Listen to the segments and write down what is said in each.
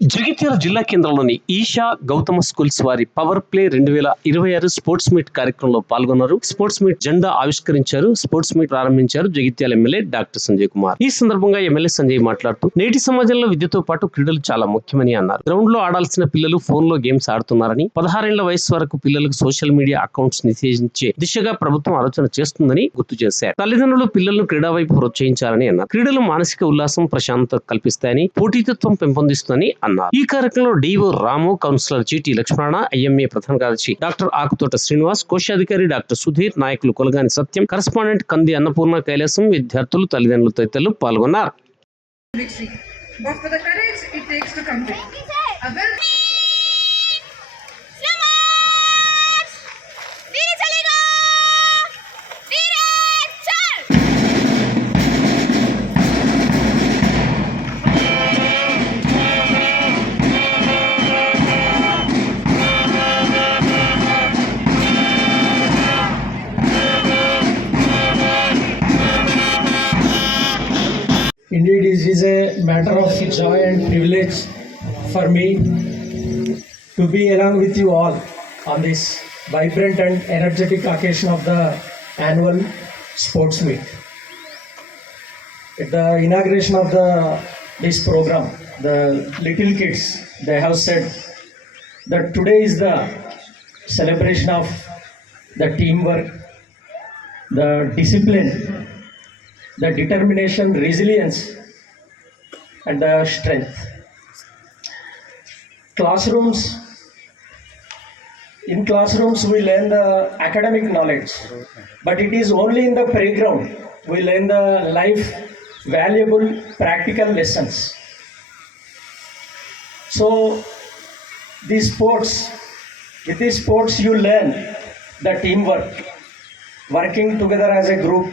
జగిత్యాల జిల్లా కేంద్రంలోని ఈషా గౌతమ స్కూల్స్ వారి పవర్ ప్లే 2026 స్పోర్ట్స్ మీట్ కార్యక్రమంలో పాల్గొన్నారు. స్పోర్ట్స్ మీట్ జెండా ఆవిష్కరించారు. స్పోర్ట్స్ మీట్ ప్రారంభించారు జగిత్యాల ఎమ్మెల్యే డాక్టర్ సంజయ్ కుమార్. ఈ సందర్భంగా ఎమ్మెల్యే సంజయ్ మాట్లాడుతూ నేటి సమాజంలో విద్యతో పాటు క్రీడలు చాలా ముఖ్యమని అన్నారు. గ్రౌండ్ లో ఆడాల్సిన పిల్లలు ఫోన్ లో గేమ్స్ ఆడుతున్నారని, 16 ఏళ్ల వయసు వరకు పిల్లలకు సోషల్ మీడియా అకౌంట్స్ నిషేధించే దిశగా ప్రభుత్వం ఆలోచన చేస్తుందని గుర్తు చేశారు. తల్లిదండ్రులు పిల్లలను క్రీడా వైపు ప్రోత్సహించాలని అన్నారు. క్రీడలు మానసిక ఉల్లాసం, ప్రశాంతత కల్పిస్తాయని, పోటీతత్వం పెంపొందిస్తుందని అన్నారు. ఈ కార్యక్రమంలో DO Ramu, councillor GT Lakshmana, IMA ప్రధాన కార్యదర్శి డాక్టర్ ఆకుతోట శ్రీనివాస్, కోశాధికారి డాక్టర్ సుధీర్, నాయకులు కొలగాని సత్యం, కరెస్పాండెంట్ కంది అన్నపూర్ణ కైలాసం, విద్యార్థులు, తల్లిదండ్రులు తదితరులు పాల్గొన్నారు. Indeed, it is a matter of joy and privilege for me to be along with you all on this vibrant and energetic occasion of the annual sports meet. At the inauguration of this program, the little kids, they have said that today is the celebration of the teamwork, the discipline, the determination, resilience, and the strength. In classrooms we learn the academic knowledge, but it is only in the playground we learn the life valuable practical lessons. So with these sports you learn the teamwork, working together as a group,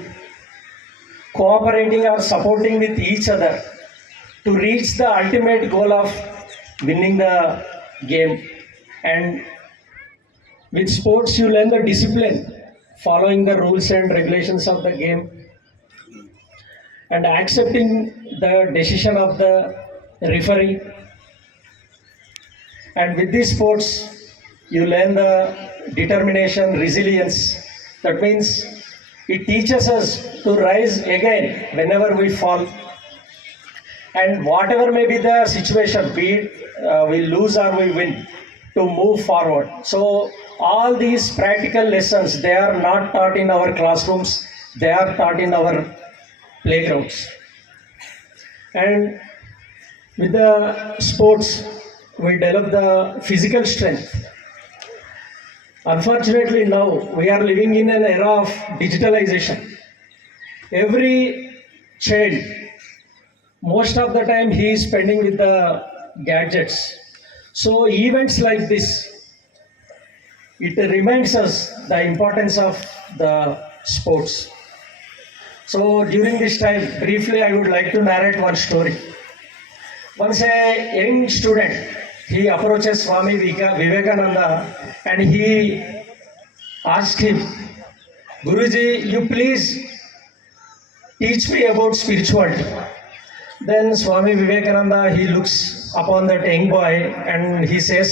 cooperating or supporting with each other to reach the ultimate goal of winning the game. And with sports you learn the discipline, following the rules and regulations of the game, and accepting the decision of the referee. And with these sports you learn the determination, resilience. That means it teaches us to rise again whenever we fall, and whatever may be the situation, be it we lose or we win, to move forward. So all these practical lessons, they are not taught in our classrooms, they are taught in our playgrounds. And with the sports we develop the physical strength. Unfortunately, now we are living in an era of digitalization. Every child, most of the time he is spending with the gadgets. So events like this, it reminds us the importance of the sports. So during this time, briefly I would like to narrate one story. Once a young student, he approaches Swami Vivekananda and he asked him, Guruji, you please teach me about spirituality. Then Swami Vivekananda, he looks upon that young boy and he says,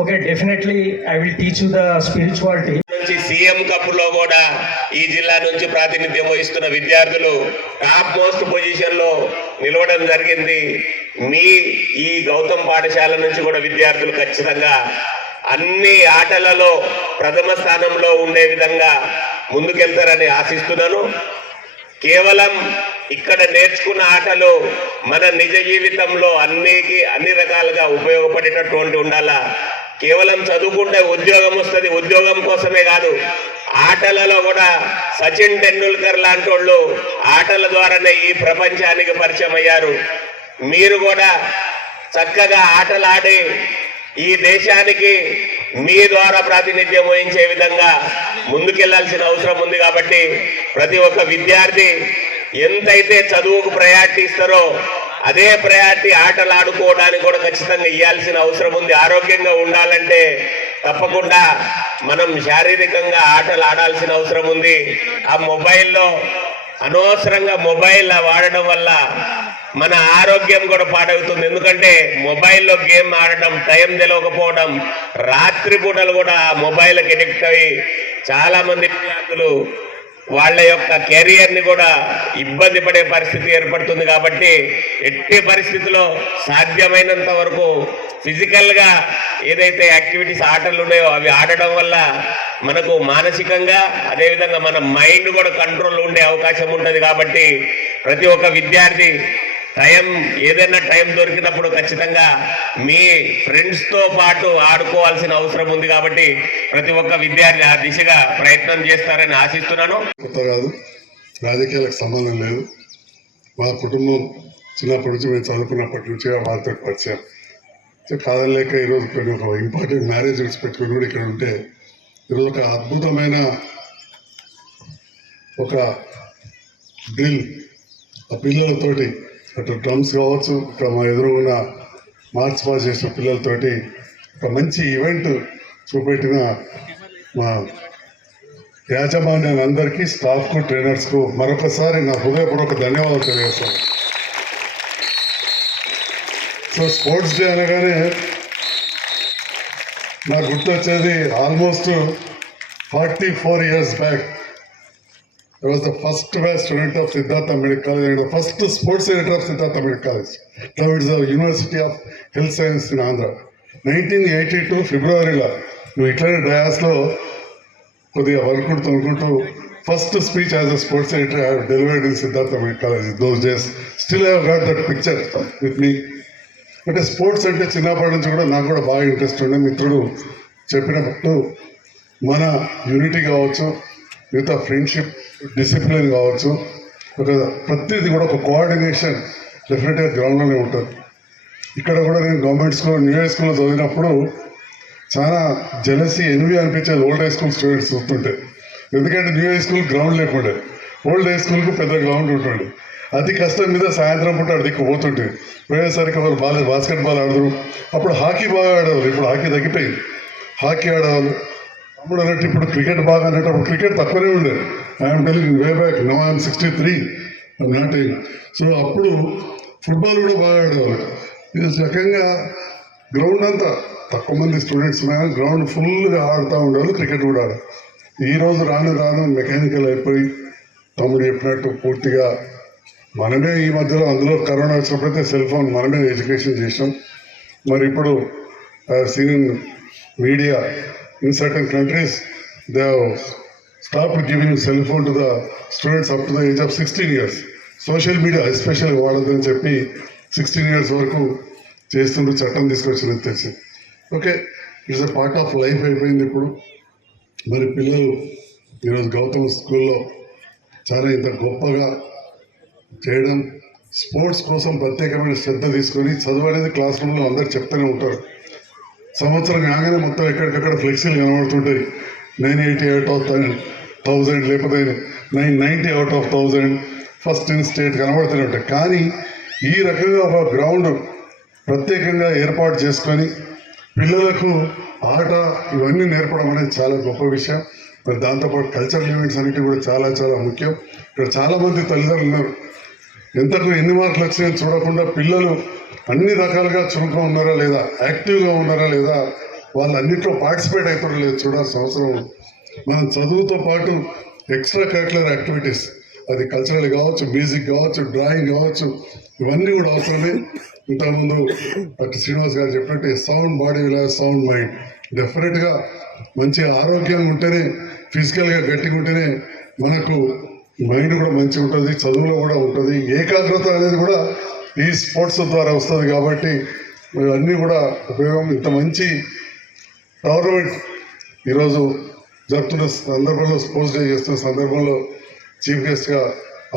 okay, definitely I will teach you the spirituality. CM కప్పులో కూడా ఈ జిల్లా నుంచి ప్రాతినిధ్యం వహిస్తున్న విద్యార్థులు top most position లో నిలవడం జరిగింది. మీ ఈ గౌతమ్ పాఠశాల నుంచి కూడా విద్యార్థులు ఖచ్చితంగా అన్ని ఆటలలో ప్రథమ స్థానంలో ఉండే విధంగా ముందుకెళ్తారని ఆశిస్తున్నాను. కేవలం ఇక్కడ నేర్చుకున్న ఆటలు మన నిజ జీవితంలో అన్ని రకాలుగా ఉపయోగపడేటటువంటి ఉండాలా. కేవలం చదువుకుంటే ఉద్యోగం వస్తుంది, ఉద్యోగం కోసమే కాదు, ఆటలలో కూడా సచిన్ టెండూల్కర్ లాంటి వాళ్ళు ఆటల ద్వారానే ఈ ప్రపంచానికి పరిచయం అయ్యారు. మీరు కూడా చక్కగా ఆటలాడి ఈ దేశానికి మీ ద్వారా ప్రాతినిధ్యం వహించే విధంగా ముందుకెళ్లాల్సిన అవసరం ఉంది. కాబట్టి ప్రతి ఒక్క విద్యార్థి ఎంతైతే చదువుకు ప్రయారిటీ ఇస్తారో అదే ప్రయారిటీ ఆటలు ఆడుకోవడానికి కూడా ఖచ్చితంగా ఇవ్వాల్సిన అవసరం ఉంది. ఆరోగ్యంగా ఉండాలంటే తప్పకుండా మనం శారీరకంగా ఆటలు ఆడాల్సిన అవసరం ఉంది. ఆ మొబైల్లో అనవసరంగా మొబైల్ వాడడం వల్ల మన ఆరోగ్యం కూడా పాడవుతుంది. ఎందుకంటే మొబైల్లో గేమ్ ఆడటం, టైం తెలియకపోవడం, రాత్రి పూటలు కూడా మొబైల్కి ఎడిక్ట్ అయ్యి చాలా మంది విద్యార్థులు వాళ్ళ యొక్క కెరియర్ ని కూడా ఇబ్బంది పడే పరిస్థితి ఏర్పడుతుంది. కాబట్టి ఎట్టి పరిస్థితిలో సాధ్యమైనంత వరకు ఫిజికల్ గా ఏదైతే యాక్టివిటీస్ ఆటలు ఉన్నాయో అవి ఆడడం వల్ల మనకు మానసికంగా అదేవిధంగా మన మైండ్ కూడా కంట్రోల్ ఉండే అవకాశం ఉంటుంది. కాబట్టి ప్రతి ఒక్క విద్యార్థి ఏదైనా టైం దొరికినప్పుడు ఖచ్చితంగా మీ ఫ్రెండ్స్ తో పాటు ఆడుకోవాల్సిన అవసరం ఉంది. కాబట్టి ప్రతి ఒక్క విద్యార్థి ఆ దిశగా ప్రయత్నం చేస్తారని ఆశిస్తున్నాను. కొత్త కాదు, రాజకీయాలకు సంబంధం లేదు. మా కుటుంబం చిన్నప్పటి నుంచి మేము చదువుకున్నప్పటి నుంచి వారితో పరిచయం. కాదలేక ఈరోజు కొన్ని ఒక ఇంపార్టెంట్ మ్యారేజ్ పెట్టుకుని కూడా ఇక్కడ ఉంటే ఈరోజు ఒక అద్భుతమైన ఒక డ్రిల్ ఆ పిల్లలతోటి అటు డ్రమ్స్ కావచ్చు, ఇక్కడ మా ఎదురుగున్న మార్చ్ పాస్ చేసిన పిల్లలతోటి ఒక మంచి ఈవెంట్ చూపెట్టిన మా యాజమాన్యాలందరికీ, స్టాఫ్కు, ట్రైనర్స్కు మరొకసారి నా హృదయపూర్వక ధన్యవాదాలు తెలియజేస్తాను. సో స్పోర్ట్స్ డే అనగానే నాకు గుర్తొచ్చేది almost 44 years back. I was the first batch student of Siddhartha Medical College and the first sports editor of Siddhartha Medical College. Now it's the University of Health Science in Andhra. 1982 ఫిబ్రవరిలో నువ్వు ఇట్లనే డయాస్లో కొద్దిగా వర్కుంటూ first speech as a sports editor I have delivered in Siddhartha medical college. Those days still I have got that picture with me. అంటే sports అంటే చిన్నప్పటి నుంచి కూడా నాకు కూడా బాగా ఇంట్రెస్ట్ ఉండే. మిత్రుడు చెప్పినప్పుడు మన యూనిటీ కావచ్చు, మిగతా ఫ్రెండ్షిప్, డిసిప్లిన్ కావచ్చు, ఒక ప్రతిదీ కూడా ఒక కోఆర్డినేషన్ డెఫినెట్గా గ్రౌండ్లోనే ఉంటుంది. ఇక్కడ కూడా నేను గవర్నమెంట్ స్కూల్, న్యూ హై స్కూల్లో చదివినప్పుడు చాలా జెలసీ, ఎన్వి అనిపించేది ఓల్డ్ హై స్కూల్ స్టూడెంట్స్ చూస్తుంటే. ఎందుకంటే న్యూ హై స్కూల్ గ్రౌండ్ లేకుండే, ఓల్డ్ హై స్కూల్కి పెద్ద గ్రౌండ్ ఉంటుండే. అతి కష్టం మీద సాయంత్రం పూట అడికి పోతుంటే పోయేసరికి వాళ్ళు బాస్కెట్ బాల్ ఆడరు. అప్పుడు హాకీ బాగా ఆడేవాళ్ళు, ఇప్పుడు హాకీ తగ్గిపోయింది. హాకీ ఆడేవాళ్ళు. అప్పుడు అన్నట్టు ఇప్పుడు క్రికెట్ బాగా అన్నట్టు అప్పుడు క్రికెట్ తక్కువనే ఉండేది. I'm telling way back, now I'm 63 not. So అప్పుడు ఫుట్బాల్ కూడా బాగా ఆడేవాళ్ళు. ఇది రకంగా గ్రౌండ్ అంతా తక్కువ మంది స్టూడెంట్స్ ఉన్నాయి, గ్రౌండ్ ఫుల్గా ఆడుతూ ఉండేవాళ్ళు. క్రికెట్ కూడా ఆడారు. ఈరోజు రాను మెకానికల్ అయిపోయి తమ్ముడు చెప్పినట్టు పూర్తిగా మనమే ఈ మధ్యలో, అందులో కరోనా వచ్చినప్పుడైతే సెల్ ఫోన్ మనమే ఎడ్యుకేషన్ చేసాం. మరి ఇప్పుడు seen in media in certain countries they have stopped giving cell phone to the students up to the age of 16 years. Social media ఎస్పెషల్గా వాడదని చెప్పి 16 years వరకు చేస్తుంటూ చట్టం తీసుకొచ్చినది తెలిసి. Okay, it's a part of life అయిపోయింది ఇప్పుడు. మరి పిల్లలు ఈరోజు గౌతమ్ స్కూల్లో చాలా ఇంత గొప్పగా చేయడం, స్పోర్ట్స్ కోసం ప్రత్యేకమైన శ్రద్ధ తీసుకొని, చదువు అనేది క్లాస్ రూమ్లో అందరు చెప్తూనే ఉంటారు. సంవత్సరం కాగానే మొత్తం ఎక్కడికక్కడ ఫ్లెక్సీలు కనబడుతుంటాయి. 980 out of 1000 లేకపోతే 990 out of 1000 first in state కనబడుతూనే ఉంటాయి. కానీ ఈ రకంగా ఒక గ్రౌండ్ ప్రత్యేకంగా ఏర్పాటు చేసుకొని పిల్లలకు ఆట ఇవన్నీ నేర్పడం అనేది చాలా గొప్ప విషయం. మరి దాంతోపాటు కల్చరల్ ఈవెంట్స్ అనేవి కూడా చాలా చాలా ముఖ్యం. ఇక్కడ చాలామంది తల్లిదండ్రులు ఉన్నారు. ఎంతకు ఎన్ని మార్కులు వచ్చినాయో చూడకుండా పిల్లలు అన్ని రకాలుగా చురుగ్గా ఉన్నారా లేదా, యాక్టివ్గా ఉన్నారా లేదా, వాళ్ళు అన్నింటిలో పార్టిసిపేట్ అవుతారో లేదు చూడాల్సిన అవసరం. మనం చదువుతో పాటు ఎక్స్ట్రా కరిక్యులర్ యాక్టివిటీస్, అది కల్చరల్ కావచ్చు, మ్యూజిక్ కావచ్చు, డ్రాయింగ్ కావచ్చు, ఇవన్నీ కూడా అవసరమే. ఇంతకుముందు డాక్టర్ శ్రీనివాస్ గారు చెప్పినట్టు sound body will have sound mind. డెఫినెట్గా మంచి ఆరోగ్యంగా ఉంటేనే, ఫిజికల్గా గట్టిగా ఉంటేనే మనకు మైండ్ కూడా మంచిగా ఉంటుంది, చదువులో కూడా ఉంటుంది. ఏకాగ్రత అనేది కూడా ఈ స్పోర్ట్స్ ద్వారా వస్తుంది. కాబట్టి అన్నీ కూడా ఉపయోగం. ఇంత మంచి టోర్నమెంట్ ఈరోజు జరుపుతున్న సందర్భంలో, స్పోర్ట్స్ డే చేస్తున్న సందర్భంలో చీఫ్ గెస్ట్గా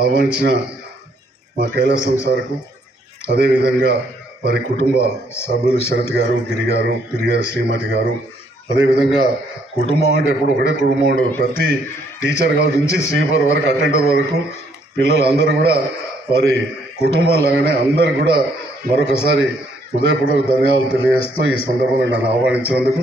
ఆహ్వానించిన మా కైలాసం సార్కు, అదేవిధంగా వారి కుటుంబ సభ్యులు శరత్ గారు, గిరిగారు శ్రీమతి గారు, అదేవిధంగా కుటుంబం అంటే ఎప్పుడు ఒకటే కుటుంబం ఉండదు. ప్రతి టీచర్ కావచ్చు నుంచి స్వీపర్ వరకు, అటెండర్ వరకు పిల్లలు అందరూ కూడా వారి కుటుంబం లాగానే అందరు కూడా మరొకసారి హృదయపూర్వక ధన్యవాదాలు తెలియజేస్తూ ఈ సందర్భంలో నన్ను ఆహ్వానించినందుకు